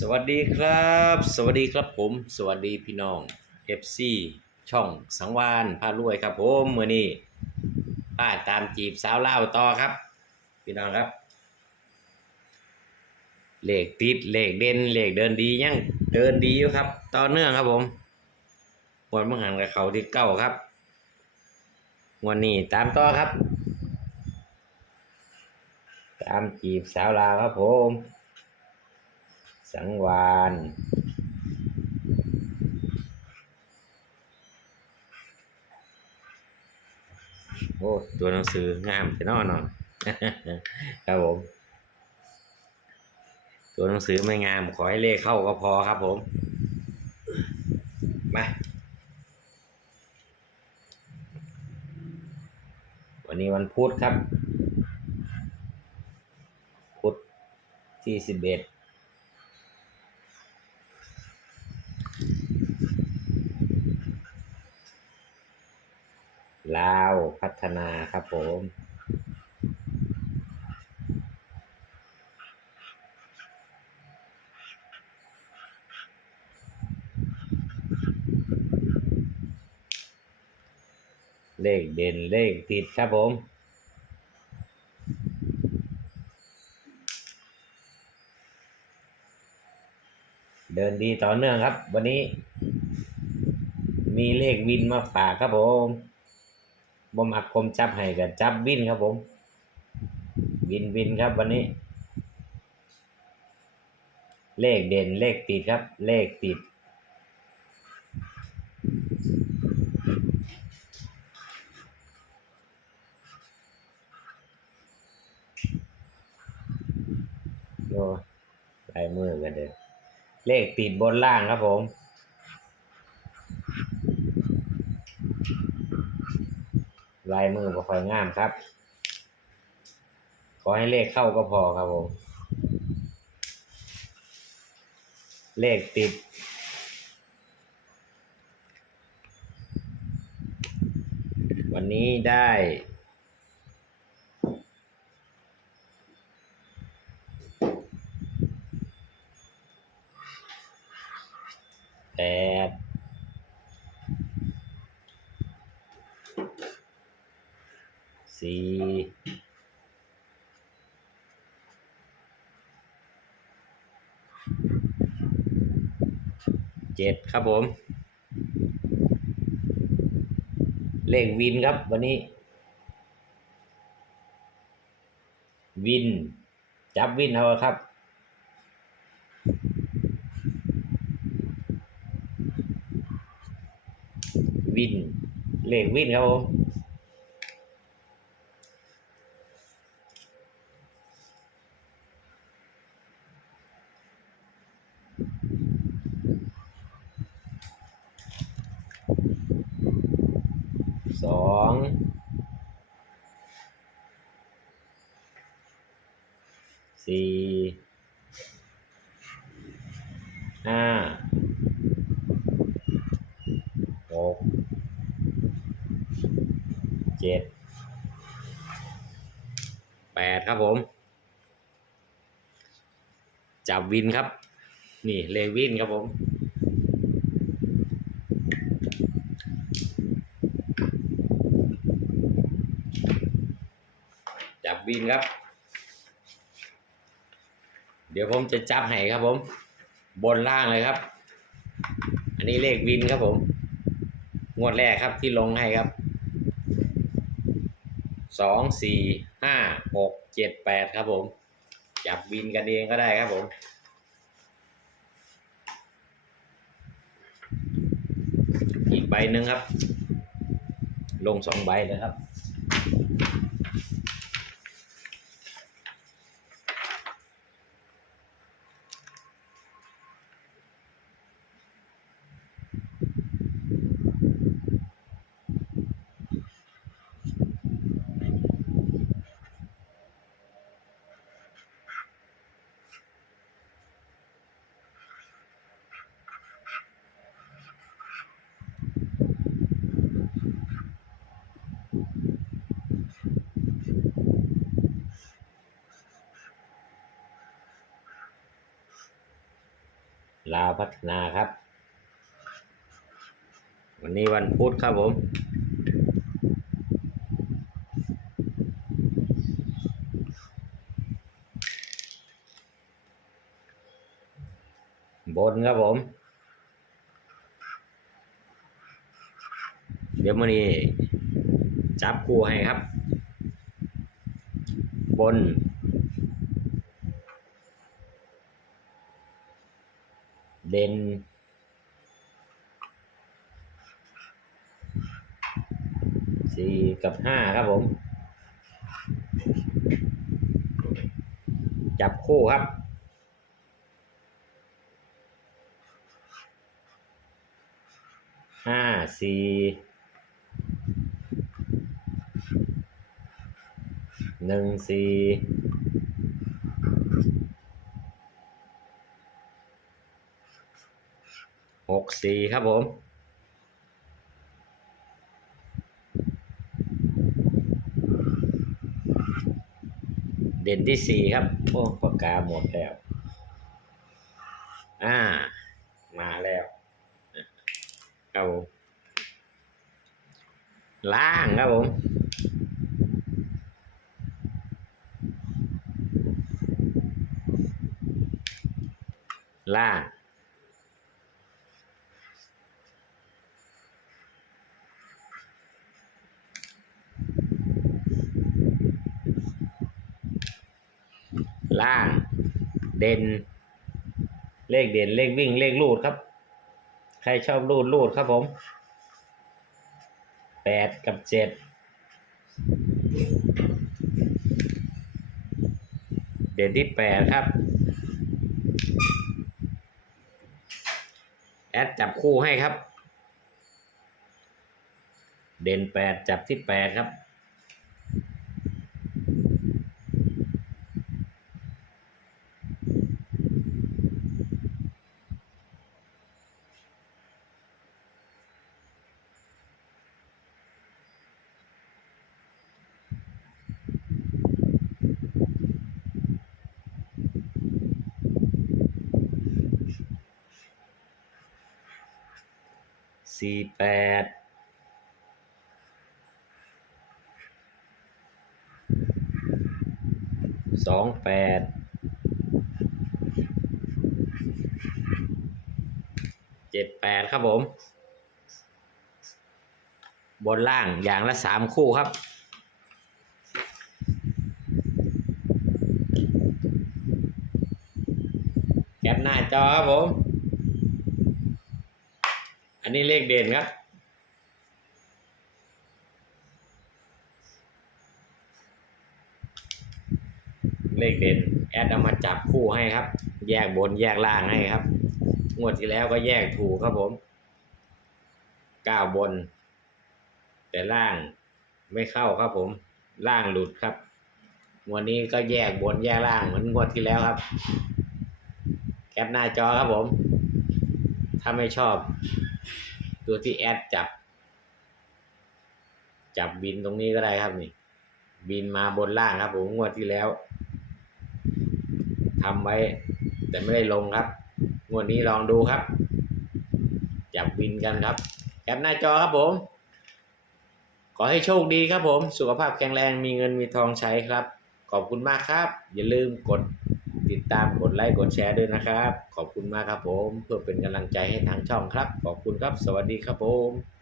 สวัสดีครับ สวัสดีครับผม สวัสดีพี่น้อง FC ช่องสังวานพารวยครับผมมือนี้ป้าตามจีบสาวเล่าต่อครับ พี่น้องครับเหลขติดเหลขเด่นเหลขเดินดียังเดินดีอยู่ครับ ต่อเนื่องครับผมวันมังหันกับเขาที่เก้าครับวันนี้ตามต่อครับ ตามจีบสาวลาวครับผม สังวานโอ้ตัวหนังสืองามแต่นอนนอนครับผม ตัวหนังสือไม่งาม ขอให้เลขเข้าก็พอครับผม มาวันนี้วันพุธครับ พุธที่สิบเอ็ด ลาวพัฒ นาครับผมเลขเด่นเลขติดครับผม เดินดีต่อเนื่องครับ วันนี้ มีเลขวินมาฝากครับผม บ่มักผมจับให้กับจับวินครับผม วินวินครับวันนี้ เลขเด่นเลขติดครับ เลขติด โอ้ลายมือกันเด้อเลขติดบนล่างครับผม ลายมือบ่ค่อยงามครับ ขอให้เลขเข้าก็พอครับผม เลขติด วันนี้ได้แปด สี่เจ็ดครับผม เลขวินครับวันนี้ วิน จับวินเอาครับวิน เลขวินครับผม สองสี่ห้าหกเจ็ดแปดครับผม จับวินครับ นี่เลวินครับผม วินครับ เดี๋ยวผมจะจับให้ครับผม บนล่างเลยครับ อันนี้เลขวินครับผม งวดแรกครับที่ลงให้ครับสองสี่ห้าหกเจ็ดแปดครับผม จับวินกันเองก็ได้ครับผมอีกใบหนึ่งครับ ลงสองใบเลยครับ ลาวพัฒนาครับ วันนี้วันพุธครับผม บนครับผม เดี๋ยวมันนี้จับคู่ให้ครับ บน เด่นสี่กับห้าครับผม จับคู่ครับห้าสี่หนึ่งสี่ หกสี่ครับผม เด่นที่สี่ครับ โอ้ปากกาหมดแล้ว อ่า มาแล้วครับผมล่างครับผมล่าง ล่าง เด่น เลขเด่นเลขวิ่งเลขลูดครับ ใครชอบรูดรูดครับผมแปดกับเจ็ดเด่นที่แปดครับ แอดจับคู่ให้ครับ เด่นแปดจับที่แปดครับ สี่แปดสองแปดเจ็ดแปดครับผม บนล่างอย่างละสามคู่ครับแคปหน้าจอครับผม อันนี้เลขเด่นครับ เลขเด่น แอดเอามาจับคู่ให้ครับ แยกบนแยกล่างให้ครับ งวดที่แล้วก็แยกถูกครับผมก้าวบน แต่ล่างไม่เข้าครับผม ล่างหลุดครับงวดนี้ก็แยกบนแยกล่างเหมือนงวดที่แล้วครับ แคปหน้าจอครับผม ถ้าไม่ชอบ ตัวที่แอดจับ จับบินตรงนี้ก็ได้ครับนี่ บินมาบนล่างครับ ผมงวดที่แล้วทำไว้ แต่ไม่ได้ลงครับ งวดนี้ลองดูครับ จับบินกันครับแคปหน้าจอครับผม ขอให้โชคดีครับผม สุขภาพแข็งแรงมีเงินมีทองใช้ครับ ขอบคุณมากครับ อย่าลืมกดติด ตามกดไลค์กดแชร์ด้วยนะครับ ขอบคุณมากครับผม เพื่อเป็นกำลังใจให้ทางช่องครับ ขอบคุณครับ สวัสดีครับผม